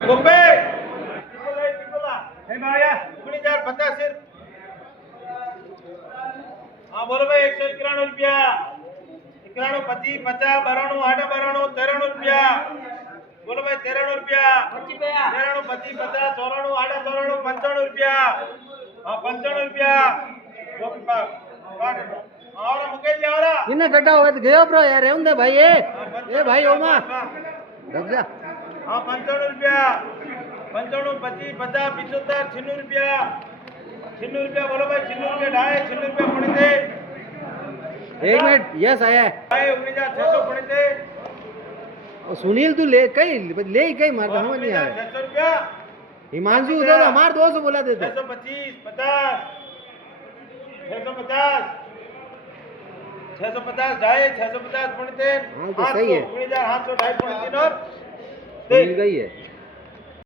बॉम्बे ₹19,050 सिर्फ। हाँ बोलो भाई, 191 रुपया। 91, 25, 50, 92, 8, 92, 93 रुपया। बोलो भाई, 93 रुपया। 93, 25, 50, 94, 8, 94, 95 रुपया। हाँ 95 रुपया। और मुकेश जी और इन्हें कटा हुआ तो गयो ब्रो यार रहने दे भाई ए भाई ओमा रख जा। हाँ 95 रुपया। 95, 25, 50, 75, 96 रुपया। 96 रुपया बोलो भाई, 96 रुपया ढाई, 96 रुपया पड़ी थे। एक मिनट यस आया है। भाई 19,600 पड़ी थे। सुनील तू ले कई ले कई मार समझ नहीं आ रहा। 600 रुपया। हिमांशु उधर हमार दोस्त बोला दे तो 625, 50, 650, 650 ढाई, 650 पड़ी थे। हाँ तो सही है। 19,800 ढाई पड़ी थी और मिल गई है।